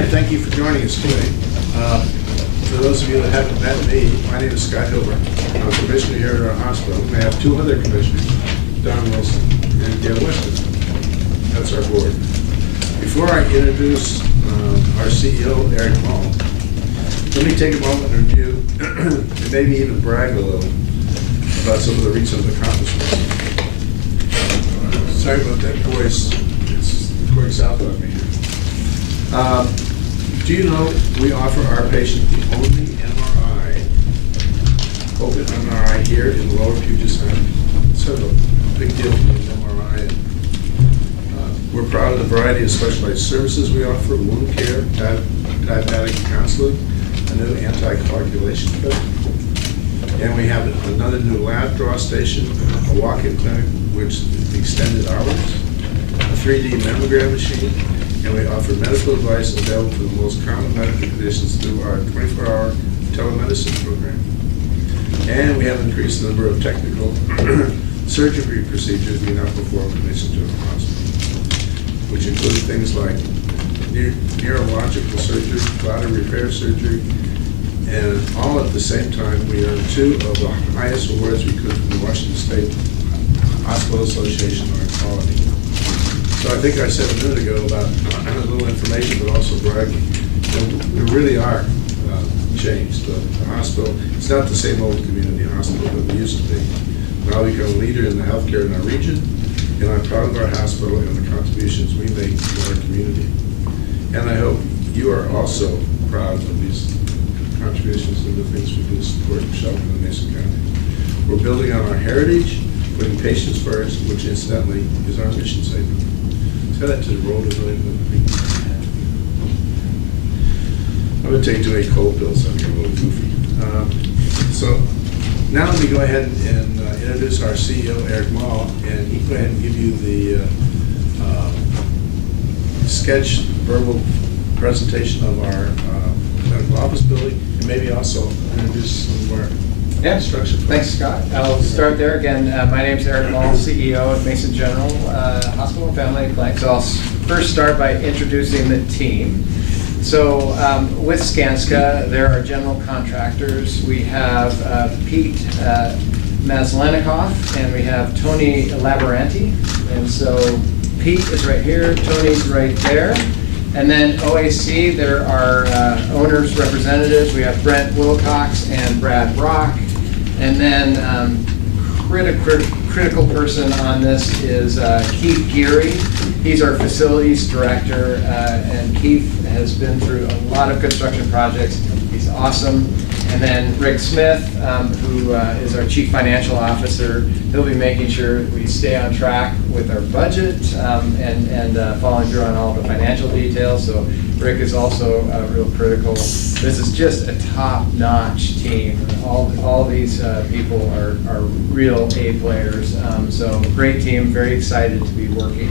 Thank you for joining us today. For those of you that haven't met me, my name is Scott Hilber. I'm a commissioner here at our hospital. We have two other commissioners, Don Wilson and Gail Weston. That's our board. Before I introduce our CEO, Eric Mall, let me take a moment and review and maybe even brag a little about some of the recent accomplishments. Sorry about that voice. It's going south on me here. Do you know we offer our patient the only MRI, open MRI here in the lower Puget Sound? It's sort of a big deal for an MRI. And, we're proud of the variety of specialized services we offer: wound care, diabetic counseling, a new anticoagulation kit, and we have another new lab draw station, a walk-in clinic which extended hours, a 3D mammogram machine, and we offer medical advice available for the most common medical conditions through our 24-hour telemedicine program. And we have increased the number of technical surgery procedures we now perform at Mason General Hospital, which include things like neurological surgery, bladder repair surgery, and all at the same time we earned two of the highest awards we could from the Washington State Hospital Association on quality. So I think I said a minute ago about a little information, but also bragging. We really are changed. The hospital, it's not the same old community hospital that we used to be. Now we've become a leader in the healthcare in our region, and I'm proud of our hospital and the contributions we make to our community. And I hope you are also proud of these contributions and the things we do to support Shelton and Mason County. We're building on our heritage, putting patients first, which incidentally is our mission statement. Tell that to the road of the I'm going to take 2 8 cold pills, so I'm getting a little goofy. So now let me go ahead and introduce our CEO, Eric Mall, and he can go ahead and give you the sketch verbal presentation of our medical office building, and maybe also introduce some of our structure. Thanks, Scott. I'll start there again. My name is Eric Mall, CEO at Mason General Hospital and Family Clinic. So I'll first start by introducing the team. So with Skanska, there are general contractors. We have Pete Maslenikoff, and we have Tony Laboranti. And so Pete is right here, Tony's right there. And then OAC, there are owners' representatives. We have Brent Wilcox and Brad Brock. And then critical person on this is Keith Geary. He's our facilities director, and Keith has been through a lot of construction projects. He's awesome. And then Rick Smith, who is our chief financial officer. He'll be making sure we stay on track with our budget and following through on all the financial details. So Rick is also real critical. This is just a top-notch team. All these people are real A players. So great team, very excited to be working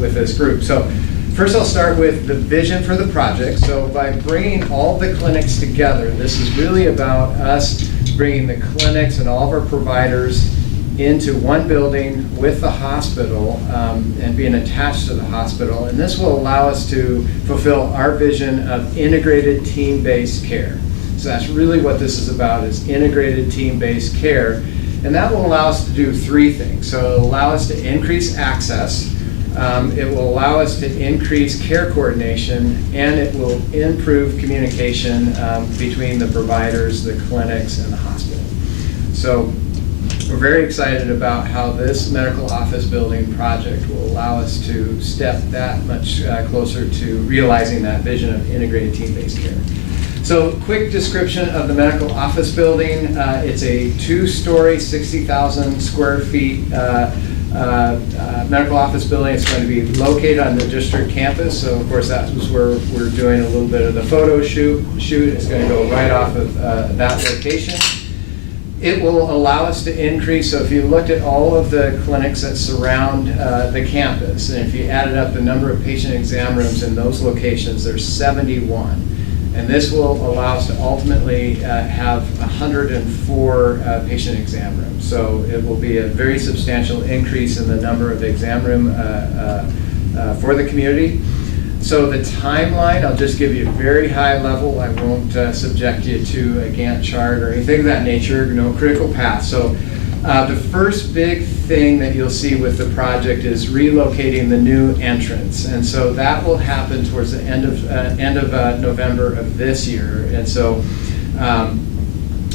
with this group. So first I'll start with the vision for the project. So by bringing all the clinics together, this is really about us bringing the clinics and all of our providers into one building with the hospital and being attached to the hospital. And this will allow us to fulfill our vision of integrated team-based care. So that's really what this is about, is integrated team-based care. And that will allow us to do 3 things. So it'll allow us to increase access, it will allow us to increase care coordination, and it will improve communication between the providers, the clinics, and the hospital. So we're very excited about how this medical office building project will allow us to step that much closer to realizing that vision of integrated team-based care. So quick description of the medical office building. It's a 2-story, 60,000 square feet medical office building. It's going to be located on the district campus. So of course that was where we're doing a little bit of the photo shoot. It's going to go right off of that location. It will allow us to increase, so if you looked at all of the clinics that surround the campus, and if you added up the number of patient exam rooms in those locations, there's 71. And this will allow us to ultimately have 104 patient exam rooms. So it will be a very substantial increase in the number of exam room for the community. So the timeline, I'll just give you a very high level. I won't subject you to a Gantt chart or anything of that nature, no critical path. So the first big thing that you'll see with the project is relocating the new entrance. And so that will happen towards the end of November of this year. And so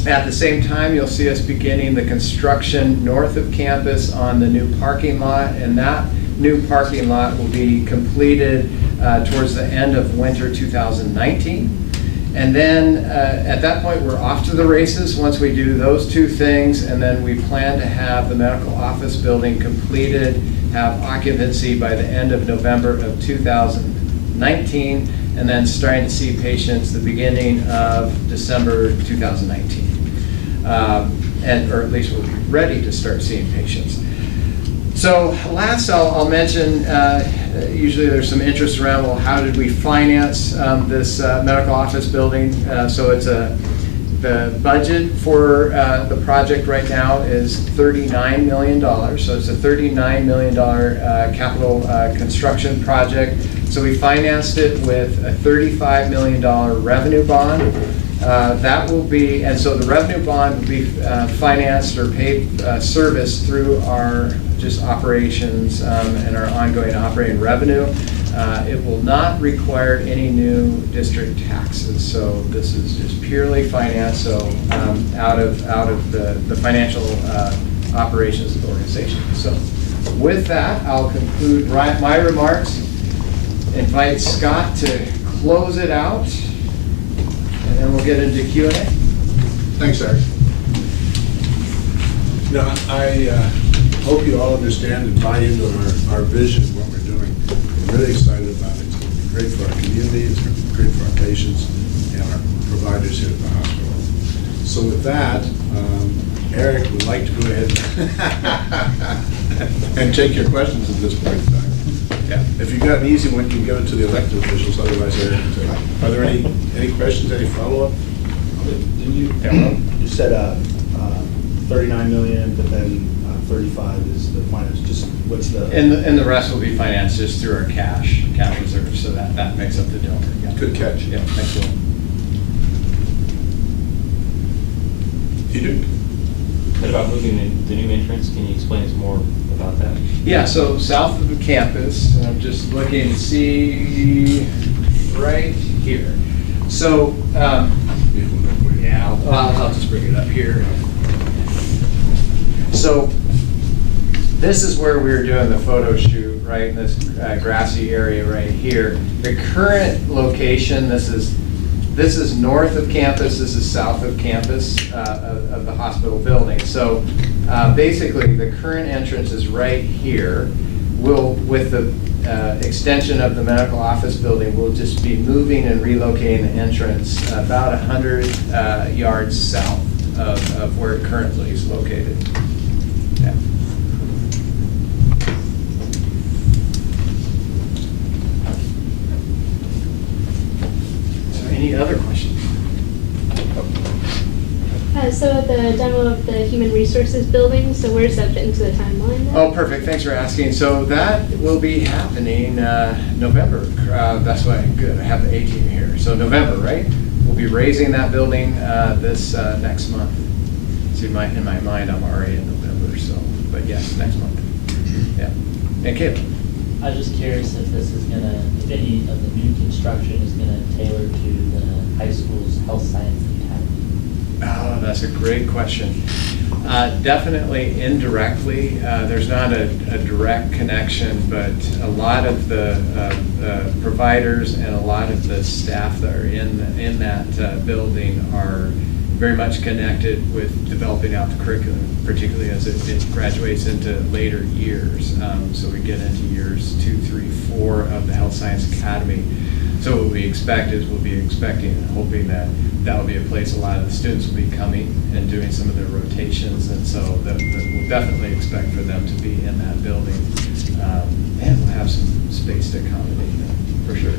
at the same time, you'll see us beginning the construction north of campus on the new parking lot, and that new parking lot will be completed towards the end of winter 2019. And then at that point, we're off to the races once we do those two things, and then we plan to have the medical office building completed, have occupancy by the end of November of 2019, and then starting to see patients the beginning of December 2019. Or at least we'll be ready to start seeing patients. So last, I'll mention, usually there's some interest around, well, how did we finance this medical office building? So it's the budget for the project right now is $39 million. So it's a $39 million capital construction project. So we financed it with a $35 million revenue bond. That will be, and so the revenue bond will be financed or paid service through our just operations and our ongoing operating revenue. It will not require any new district taxes, so this is just purely finance, so out of the financial operations of the organization. So with that, I'll conclude my remarks. Invite Scott to close it out, and then we'll get into Q&A. Thanks, Eric. No, I hope you all understand and buy into our vision of what we're doing. We're really excited about it. It's going to be great for our community, it's going to be great for our patients and our providers here at the hospital. So with that, Eric would like to go ahead and take your questions at this point in time. Yeah. If you've got an easy one, you can give it to the elected officials, otherwise Eric can take it. Are there any questions, any follow-up? You said 39 million, but then 35 is the finance. Just what's the? And the rest will be financed just through our cash reserve, so that makes up the delta. Yeah. Good catch. Yeah, thanks, Will. You do. What about moving the new entrance? Can you explain some more about that? Yeah, so south of the campus, and I'm just looking to see right here. So, yeah, I'll just bring it up here. So, this is where we were doing the photo shoot, right, in this grassy area right here. The current location, this is north of campus, this is south of campus of the hospital building. So basically the current entrance is right here. With the extension of the medical office building, we'll just be moving and relocating the entrance about 100 yards south of where it currently is located. Yeah. Any other questions? So the demo of the human resources building, so where's that fit into the timeline then? Oh, perfect. Thanks for asking. So that will be happening November. That's why, good. I have the A team here. So November, right? We'll be raising that building this next month. See, in my mind, I'm already in November. So, but yes, next month. Yeah. And Caleb. I was just curious if this is gonna, if any of the new construction is gonna tailor to the high school's health science academy. Oh, that's a great question. Definitely indirectly. There's not a direct connection, but a lot of the providers and a lot of the staff that are in that building are very much connected with developing out the curriculum, particularly as it graduates into later years. So we get into years 2, 3, 4 of the Health Science Academy. So what we expect is we'll be expecting and hoping that will be a place a lot of the students will be coming and doing some of their rotations, and so that we'll definitely expect for them to be in that building, and we'll have some space to accommodate them, for sure.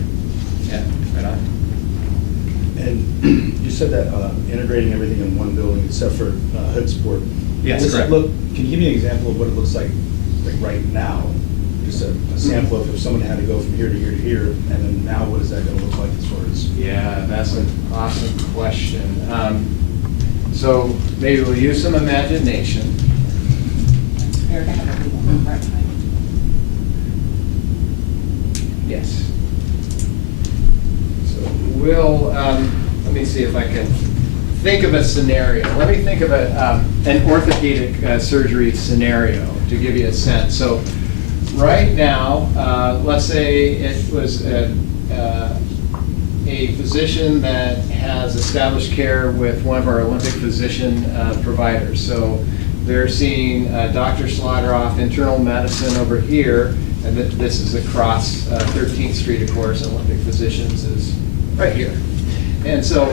Yeah, right on. And you said that integrating everything in one building except for Hood Sport. Yes, Does it correct. look? Can you give me an example of what it looks like right now? just a sample of if someone had to go from here to here to here, and then now what is that gonna look like as far as? Yeah, that's an awesome question. So maybe we'll use some imagination. Erica, have a good one right behind you. Yes. So we'll, let me see if I can think of a scenario. Let me think of an orthopedic surgery scenario to give you a sense. So right now, let's say it was a physician that has established care with one of our Olympic physician providers. So they're seeing Dr. Slaughter internal medicine over here, and this is across 13th Street, of course, Olympic Physicians is right here. And so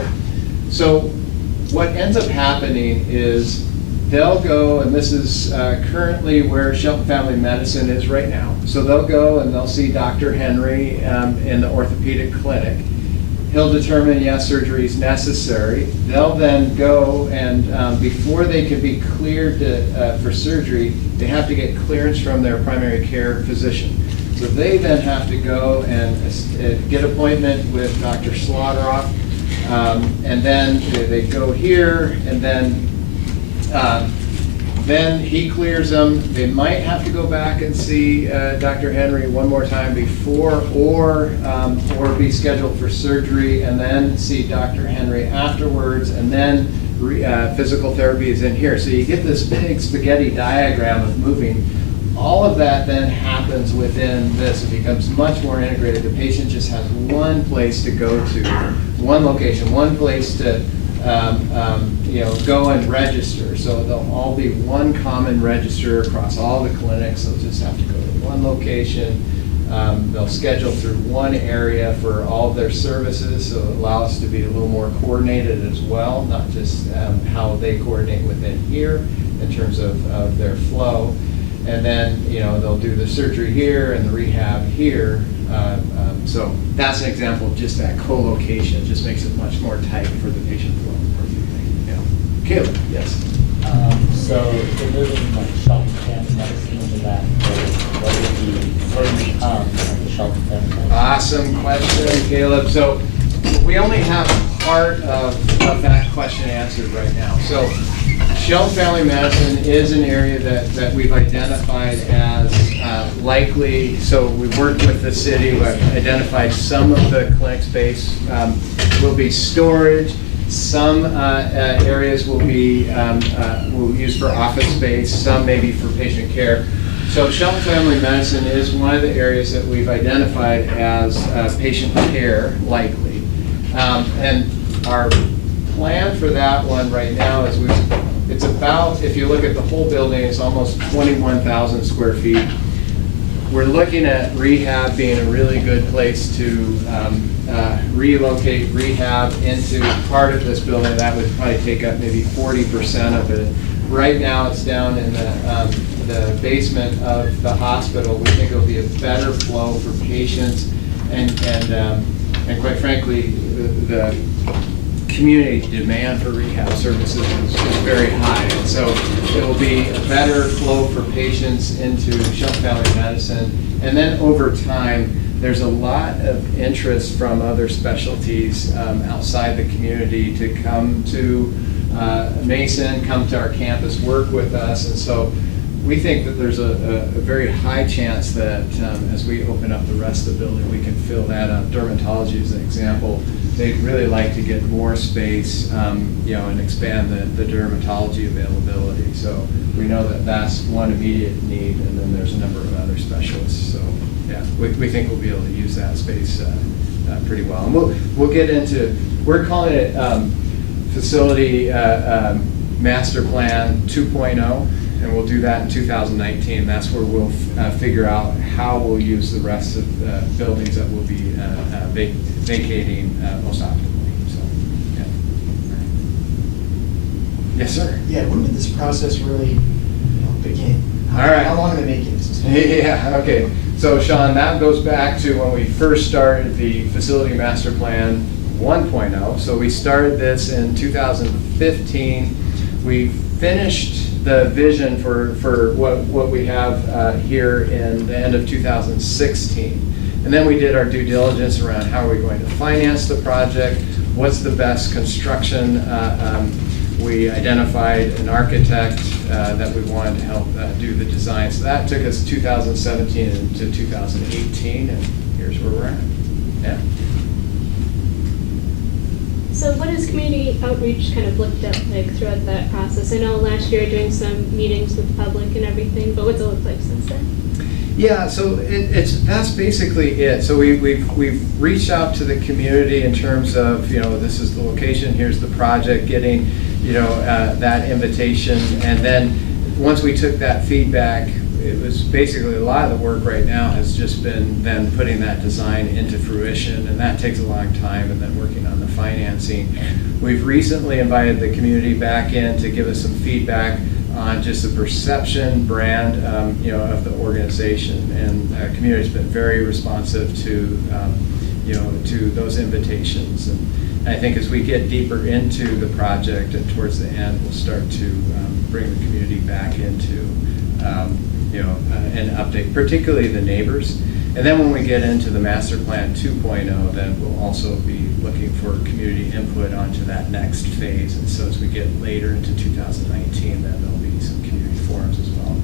what ends up happening is they'll go, and this is currently where Shelton Family Medicine is right now. So they'll go and they'll see Dr. Henry in the orthopedic clinic. He'll determine, yes, surgery is necessary. They'll then go and before they can be cleared for surgery, they have to get clearance from their primary care physician. So they then have to go and get appointment with Dr. Slaughter, and then they go here, and then he clears them. They might have to go back and see Dr. Henry one more time before, or be scheduled for surgery, and then see Dr. Henry afterwards, and then physical therapy is in here. So you get this big spaghetti diagram of moving. All of that then happens within this. It becomes much more integrated. The patient just has one place to go to, one location, one place to go and register. So they'll all be one common register across all the clinics. They'll just have to go to one location. They'll schedule through one area for all of their services, so it'll allow us to be a little more coordinated as well, not just how they coordinate within here in terms of their flow. And then, they'll do the surgery here and the rehab here. So that's an example of just that co-location. It just makes it much more tight for the patient flow. Yeah. Caleb, yes. So if we're moving like Shelton Family Medicine into that, what would be further come of the Shelton Family Medicine? Awesome question, Caleb. So we only have part of that question answered right now. So Shelton Family Medicine is an area that we've identified as likely. So we've worked with the city. We've identified some of the clinic space will be storage. Some areas will be we'll use for office space. Some maybe for patient care. So Shelton Family Medicine is one of the areas that we've identified as patient care likely. And our plan for that one right now is it's about, if you look at the whole building, it's almost 21,000 square feet. We're looking at rehab being a really good place to relocate rehab into part of this building. That would probably take up maybe 40% of it. Right now, it's down in the basement of the hospital. We think it'll be a better flow for patients, and quite frankly, the community demand for rehab services is very high. And so it will be a better flow for patients into Shelton Family Medicine. And then over time, there's a lot of interest from other specialties outside the community to come to Mason, come to our campus, work with us. And so we think that there's a very high chance that as we open up the rest of the building, we can fill that up. Dermatology is an example. They'd really like to get more space, and expand the dermatology availability. So we know that that's one immediate need, and then there's a number of other specialists. So yeah, we think we'll be able to use that space pretty well. And we'll get into, we're calling it Facility Master Plan 2.0. And we'll do that in 2019. That's where we'll figure out how we'll use the rest of the buildings that we'll be vacating most optimally. So, yeah. Yes, sir. Yeah, when did this process really begin? All right. How long have they been making this? Yeah, okay. So, Sean, that goes back to when we first started the Facility Master Plan 1.0. So we started this in 2015. We finished the vision for what we have here in the end of 2016. And then we did our due diligence around how are we going to finance the project, what's the best construction. We identified an architect that we wanted to help do the design. So that took us 2017 to 2018, and here's where we're at. Yeah. So what has community outreach kind of looked at like throughout that process? I know last year doing some meetings with the public and everything, but what's it looked like since then? Yeah, so that's basically it. So we've reached out to the community in terms of, this is the location, here's the project, getting, that invitation. And then once we took that feedback, it was basically a lot of the work right now has just been then putting that design into fruition, and that takes a long time, and then working on the financing. We've recently invited the community back in to give us some feedback on just the perception, brand, of the organization, and the community's been very responsive to, to those invitations. And I think as we get deeper into the project and towards the end, we'll start to bring the community back into, an update, particularly the neighbors. And then when we get into the master plan 2.0, then we'll also be looking for community input onto that next phase. And so as we get later into 2019, then there'll be some community forums as well.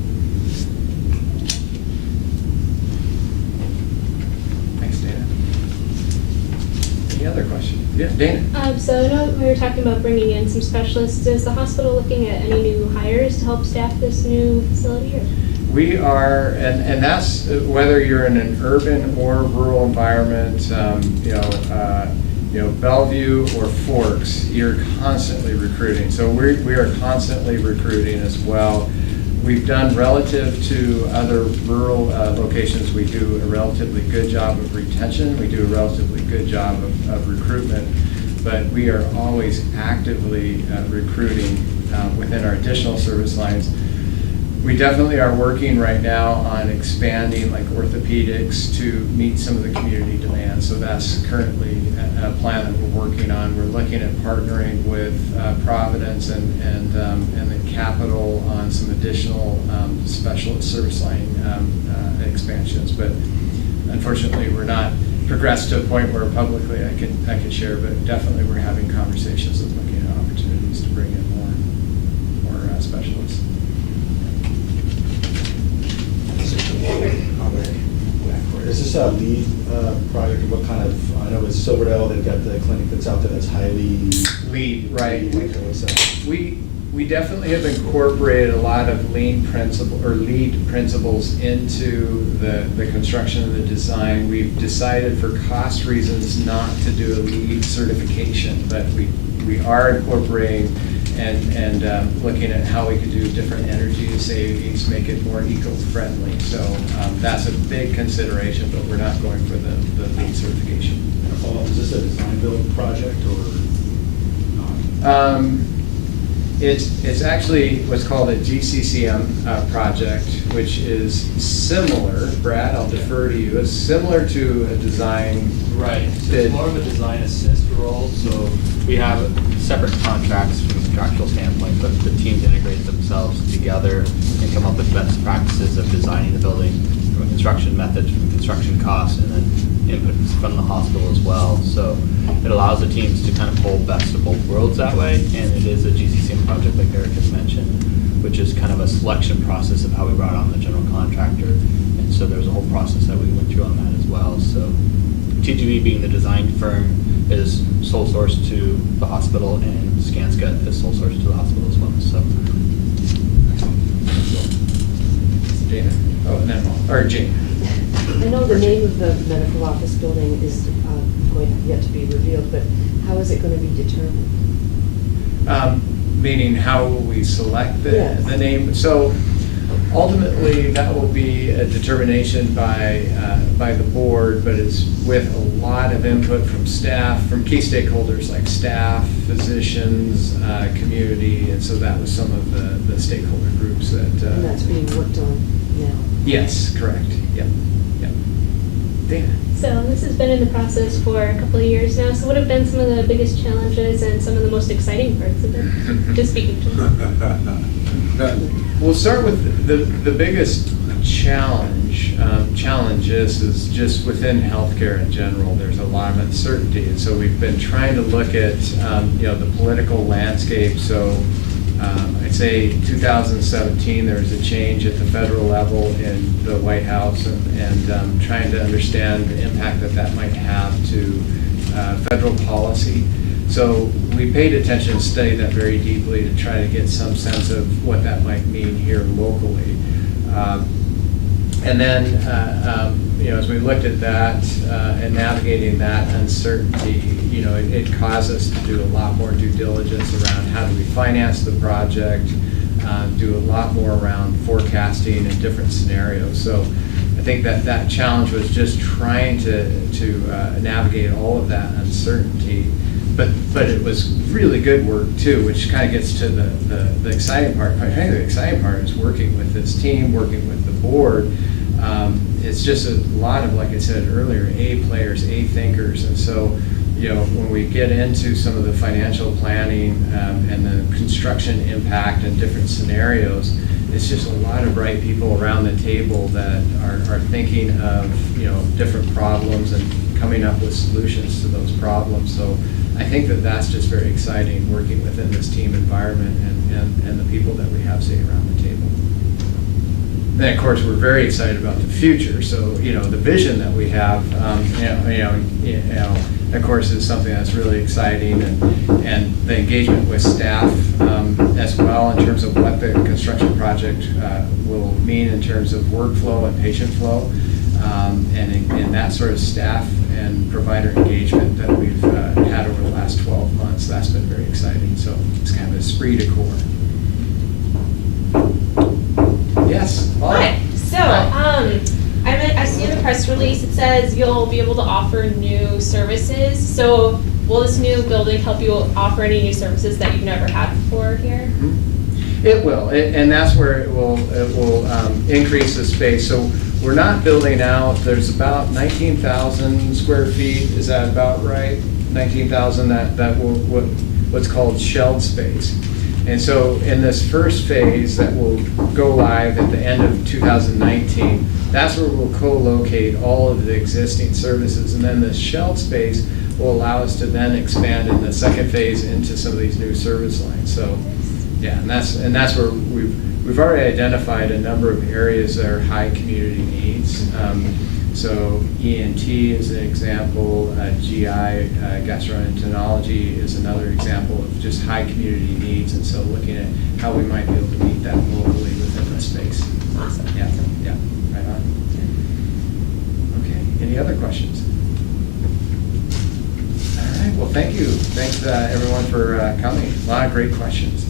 Thanks, Dana. Any other questions? Yeah, Dana. So I know we were talking about bringing in some specialists. Is the hospital looking at any new hires to help staff this new facility? Or? We are, and that's whether you're in an urban or rural environment, Bellevue or Forks, you're constantly recruiting. So we are constantly recruiting as well. We've done, relative to other rural locations, we do a relatively good job of retention. We do a relatively good job of recruitment, but we are always actively recruiting within our additional service lines. We definitely are working right now on expanding like orthopedics to meet some of the community demands. So that's currently a plan that we're working on. We're looking at partnering with Providence and the Capital on some additional specialist service line expansions. But unfortunately, we're not progressed to a point where publicly I can share. But definitely, we're having conversations and looking at opportunities to bring in more specialists. Is this a lead project? What kind of, I know it's Silverdale, they've got the clinic that's out there that's highly Lead, right. lead, what's that? We definitely have incorporated a lot of lead principles into the construction of the design. We've decided for cost reasons not to do a lead certification, but we are incorporating and looking at how we could do different energy savings, make it more eco-friendly. So that's a big consideration, but we're not going for the LEED certification. Is this a design build project or not? It's actually what's called a GCCM project, which is similar, Brad, I'll defer to you, it's similar to a design. Right, so bid. it's more of a design assist role, so we have separate contracts from a contractual standpoint, but the teams integrate themselves together and come up with best practices of designing the building from a construction method, from construction costs, and then inputs from the hospital as well. So it allows the teams to kind of pull best of both worlds that way, and it is a GCCM project like Eric has mentioned, which is kind of a selection process of how we brought on the general contractor. And so there's a whole process that we went through on that as well. So TGV being the design firm is sole source to the hospital, and Skanska is sole source to the hospital as well. So. Dana? Oh, and then, or Jane. I know the name of the medical office building is going yet to be revealed, but how is it going to be determined? Meaning how will we select the name? So ultimately, that will be a determination by the board, but it's with a lot of input from staff, from key stakeholders like staff, physicians, community, and so that was some of the stakeholder groups that. And that's being worked on now? Yes, correct. Yep. Dana? So this has been in the process for a couple of years now. So what have been some of the biggest challenges and some of the most exciting parts of it? Just speaking to them. We'll start with the biggest challenge is just within healthcare in general. There's a lot of uncertainty, and so we've been trying to look at the political landscape. So I'd say 2017 there was a change at the federal level in the White House, and trying to understand the impact that might have to federal policy. So we paid attention and studied that very deeply to try to get some sense of what that might mean here locally. And then, as we looked at that and navigating that uncertainty, it caused us to do a lot more due diligence around how do we finance the project, do a lot more around forecasting and different scenarios. So I think that challenge was just trying to navigate all of that uncertainty. But it was really good work too, which kind of gets to the exciting part. I think the exciting part is working with this team, working with the board. It's just a lot of, like I said earlier, A players, A thinkers. And so, when we get into some of the financial planning and the construction impact and different scenarios, it's just a lot of bright people around the table that are thinking of, different problems and coming up with solutions to those problems. So I think that's just very exciting, working within this team environment and the people that we have sitting around the table. Then, of course, we're very excited about the future. So, the vision that we have, of course, is something that's really exciting, and the engagement with staff as well in terms of what the construction project will mean in terms of workflow and patient flow, and that sort of staff and provider engagement that we've had over the last 12 months. That's been very exciting. So it's kind of a esprit de corps. Yes. Paula. Hi. So, I see in the press release it says you'll be able to offer new services. So, will this new building help you offer any new services that you've never had before here? It will, and that's where it will increase the space. So we're not building out. There's about 19,000 square feet. Is that about right? 19,000. That will what's called shelled space. And so in this first phase that will go live at the end of 2019, that's where we'll co-locate all of the existing services. And then the shelled space will allow us to then expand in the second phase into some of these new service lines. So yeah, and that's where we've already identified a number of areas that are high community needs. So ENT is an example, GI, gastroenterology is another example of just high community needs, and so looking at how we might be able to meet that locally within the space. Awesome. Yeah, right on. Okay, any other questions? All right, well, thank you. Thanks everyone for coming. A lot of great questions.